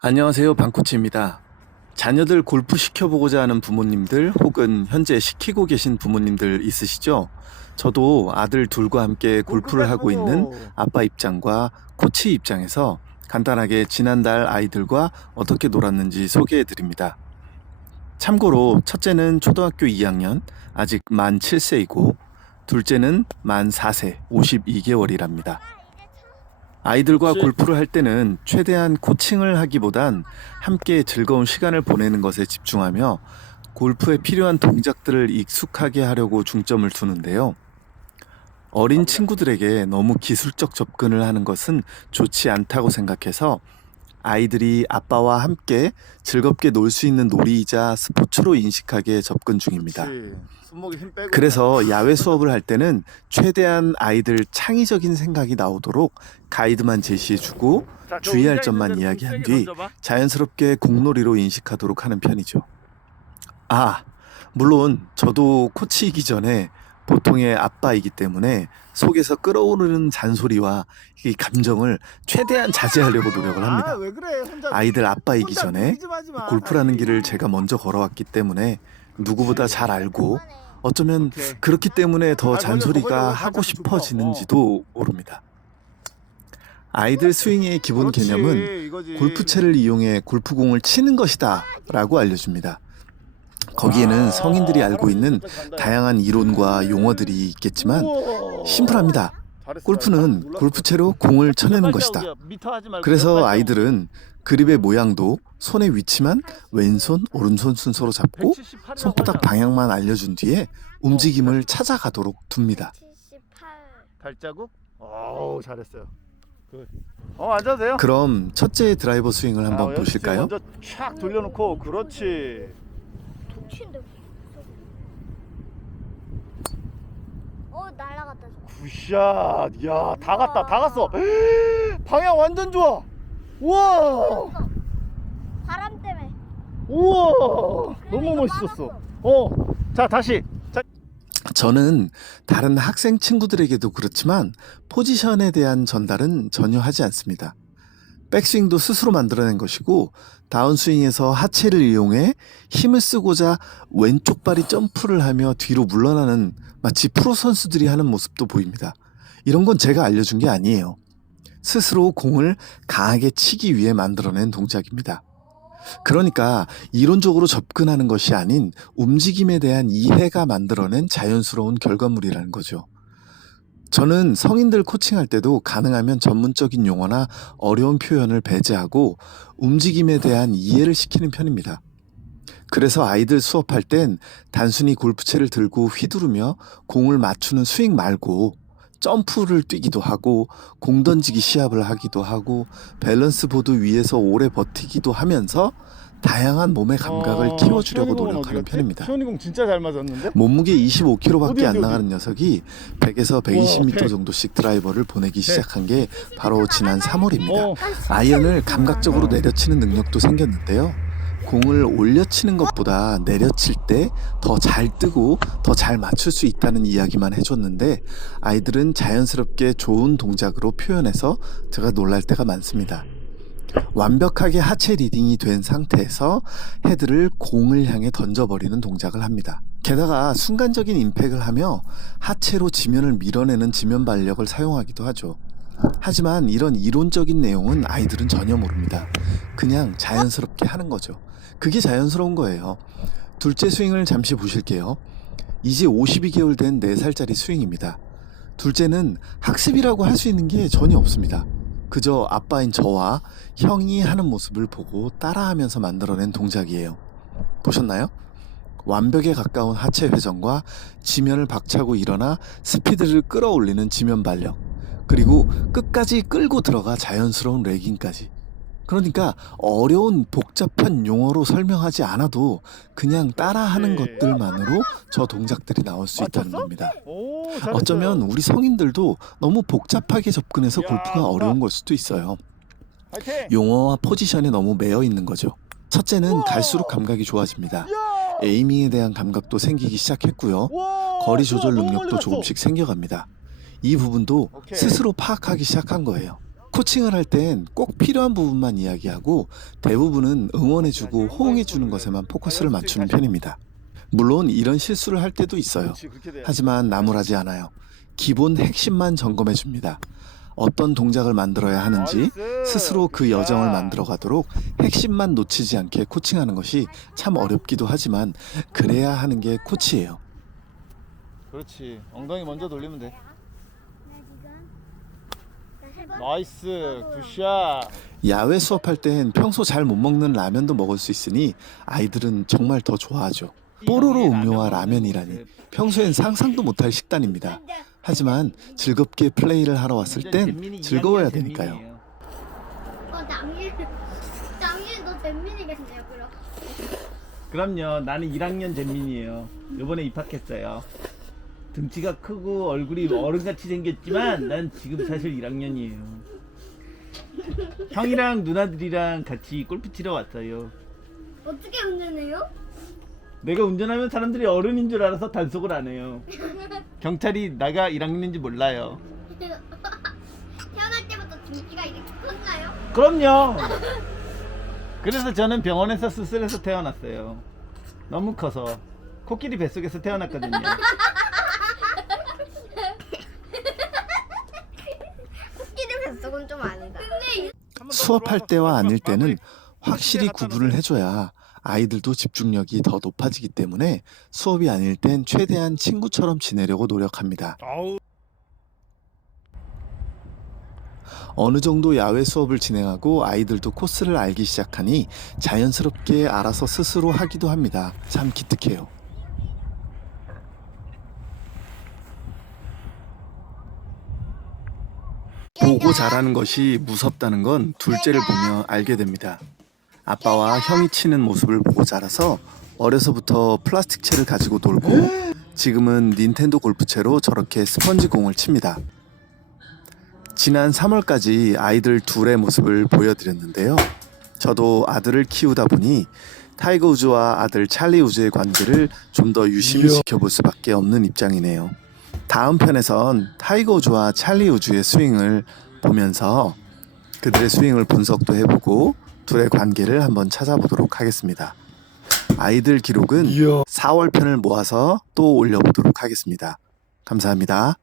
안녕하세요, 방코치입니다. 자녀들 골프 시켜보고자 하는 부모님들 혹은 현재 시키고 계신 부모님들 있으시죠? 저도 아들 둘과 함께 골프를 하고 있는 아빠 입장과 코치 입장에서 간단하게 지난달 아이들과 어떻게 놀았는지 소개해 드립니다. 참고로 첫째는 초등학교 2학년, 아직 만 7세이고 둘째는 만 4세, 52개월이랍니다. 아이들과 골프를 할 때는 최대한 코칭을 하기보단 함께 즐거운 시간을 보내는 것에 집중하며 골프에 필요한 동작들을 익숙하게 하려고 중점을 두는데요. 어린 친구들에게 너무 기술적 접근을 하는 것은 좋지 않다고 생각해서 아이들이 아빠와 함께 즐겁게 놀 수 있는 놀이이자 스포츠로 인식하게 접근 중입니다. 그래서 야외 수업을 할 때는 최대한 아이들 창의적인 생각이 나오도록 가이드만 제시해주고 주의할 점만 이야기한 뒤 자연스럽게 공놀이로 인식하도록 하는 편이죠. 물론 저도 코치이기 전에 보통의 아빠이기 때문에 속에서 끓어오르는 잔소리와 이 감정을 최대한 자제하려고 노력을 합니다. 왜 그래? 아이들 아빠이기 전에 골프라는 길을 제가 먼저 걸어왔기 때문에 누구보다 잘 알고 어쩌면 그렇기 때문에 더 잔소리가 하고 싶어지는지도 모릅니다. 아이들 스윙의 기본 개념은 골프채를 이용해 골프공을 치는 것이다 라고 알려줍니다. 거기에는 성인들이 알고 있는 다양한 이론과 용어들이 있겠지만 심플합니다. 골프는 골프채로 공을 쳐내는 것이다. 그래서 아이들은 그립의 모양도 손의 위치만 왼손, 오른손 순서로 잡고 손바닥 방향만 알려준 뒤에 움직임을 찾아가도록 둡니다. 78 발자국? 잘했어요. 앉아도 돼요? 그럼 첫째의 드라이버 스윙을 한번 보실까요? 먼저 촥 돌려놓고 그렇지. 날아갔다. 굿샷. 야, 다 갔다. 다 갔어. 방향 완전 좋아. 우와. 바람 때문에. 우와. 너무 멋있었어. 자, 다시. 자. 저는 다른 학생 친구들에게도 그렇지만 포지션에 대한 전달은 전혀 하지 않습니다. 백스윙도 스스로 만들어낸 것이고 다운스윙에서 하체를 이용해 힘을 쓰고자 왼쪽 발이 점프를 하며 뒤로 물러나는 마치 프로 선수들이 하는 모습도 보입니다. 이런 건 제가 알려준 게 아니에요. 스스로 공을 강하게 치기 위해 만들어낸 동작입니다. 그러니까 이론적으로 접근하는 것이 아닌 움직임에 대한 이해가 만들어낸 자연스러운 결과물이라는 거죠. 저는 성인들 코칭할 때도 가능하면 전문적인 용어나 어려운 표현을 배제하고 움직임에 대한 이해를 시키는 편입니다. 그래서 아이들 수업할 땐 단순히 골프채를 들고 휘두르며 공을 맞추는 스윙 말고 점프를 뛰기도 하고 공 던지기 시합을 하기도 하고 밸런스 보드 위에서 오래 버티기도 하면서 다양한 몸의 감각을 키워주려고 노력하는 편입니다. 시원이 공 진짜 잘 맞았는데? 몸무게 25kg밖에 안 어디? 나가는 녀석이 100에서 120m 정도씩 드라이버를 보내기 시작한 게 바로 지난 3월입니다. 아이언을 감각적으로 내려치는 능력도 생겼는데요. 공을 올려치는 것보다 내려칠 때 더 잘 뜨고 더 잘 맞출 수 있다는 이야기만 해줬는데 아이들은 자연스럽게 좋은 동작으로 표현해서 제가 놀랄 때가 많습니다. 완벽하게 하체 리딩이 된 상태에서 헤드를 공을 향해 던져버리는 동작을 합니다. 게다가 순간적인 임팩을 하며 하체로 지면을 밀어내는 지면 발력을 사용하기도 하죠. 하지만 이런 이론적인 내용은 아이들은 전혀 모릅니다. 그냥 자연스럽게 하는 거죠. 그게 자연스러운 거예요. 둘째 스윙을 잠시 보실게요. 이제 52개월 된 4살짜리 스윙입니다. 둘째는 학습이라고 할 수 있는 게 전혀 없습니다. 그저 아빠인 저와 형이 하는 모습을 보고 따라하면서 만들어낸 동작이에요. 보셨나요? 완벽에 가까운 하체 회전과 지면을 박차고 일어나 스피드를 끌어올리는 지면 발력, 그리고 끝까지 끌고 들어가 자연스러운 레깅까지. 그러니까 어려운 복잡한 용어로 설명하지 않아도 그냥 따라하는 것들만으로 저 동작들이 나올 수 있다는 겁니다. 어쩌면 우리 성인들도 너무 복잡하게 접근해서 골프가 어려운 걸 수도 있어요. 용어와 포지션에 너무 매여 있는 거죠. 첫째는 갈수록 감각이 좋아집니다. 에이밍에 대한 감각도 생기기 시작했고요. 거리 조절 능력도 조금씩 생겨갑니다. 이 부분도 스스로 파악하기 시작한 거예요. 코칭을 할 땐 꼭 필요한 부분만 이야기하고 대부분은 응원해주고 호응해주는 것에만 포커스를 맞추는 편입니다. 물론 이런 실수를 할 때도 있어요. 그렇지, 그렇게 돼야지. 하지만 나무라지 않아요. 기본 핵심만 점검해줍니다. 어떤 동작을 만들어야 하는지 스스로 그 여정을 만들어 가도록 핵심만 놓치지 않게 코칭하는 것이 참 어렵기도 하지만 그래야 하는 게 코치예요. 그렇지. 엉덩이 먼저 돌리면 돼. 나 나이스. 굿샷. 야외 수업할 땐 평소 잘 못 먹는 라면도 먹을 수 있으니 아이들은 정말 더 좋아하죠. 뽀로로 음료와 라면이라니 평소엔 상상도 못할 식단입니다. 하지만 즐겁게 플레이를 하러 왔을 땐 즐거워야 되니까요. 낭일 너 잼민이겠네요 그럼. 그럼요. 나는 1학년 잼민이에요. 이번에 입학했어요. 등치가 크고 얼굴이 어른같이 생겼지만 난 지금 사실 1학년이에요. 형이랑 누나들이랑 같이 골프 치러 왔어요. 어떻게 운전해요? 내가 운전하면 사람들이 어른인 줄 알아서 단속을 안 해요. 경찰이 나가 1학년인지 몰라요. 태어날 때부터 등치가 이렇게 컸나요? 그럼요. 그래서 저는 병원에서 수술해서 태어났어요. 너무 커서 코끼리 뱃속에서 태어났거든요. 코끼리 뱃속은 좀 아니다. 근데 수업할 때와 아닐 때는 확실히 구분을 해줘야 아이들도 집중력이 더 높아지기 때문에 수업이 아닐 땐 최대한 친구처럼 지내려고 노력합니다. 어느 정도 야외 수업을 진행하고 아이들도 코스를 알기 시작하니 자연스럽게 알아서 스스로 하기도 합니다. 참 기특해요. 보고 자라는 것이 무섭다는 건 둘째를 보며 알게 됩니다. 아빠와 형이 치는 모습을 보고 자라서 어려서부터 플라스틱 채를 가지고 놀고 지금은 닌텐도 골프채로 저렇게 스펀지 공을 칩니다. 지난 3월까지 아이들 둘의 모습을 보여드렸는데요. 저도 아들을 키우다 보니 타이거 우즈와 아들 찰리 우즈의 관계를 좀 더 유심히 지켜볼 수밖에 없는 입장이네요. 다음 편에선 타이거 우즈와 찰리 우즈의 스윙을 보면서 그들의 스윙을 분석도 해보고 둘의 관계를 한번 찾아보도록 하겠습니다. 아이들 기록은 4월 편을 모아서 또 올려보도록 하겠습니다. 감사합니다.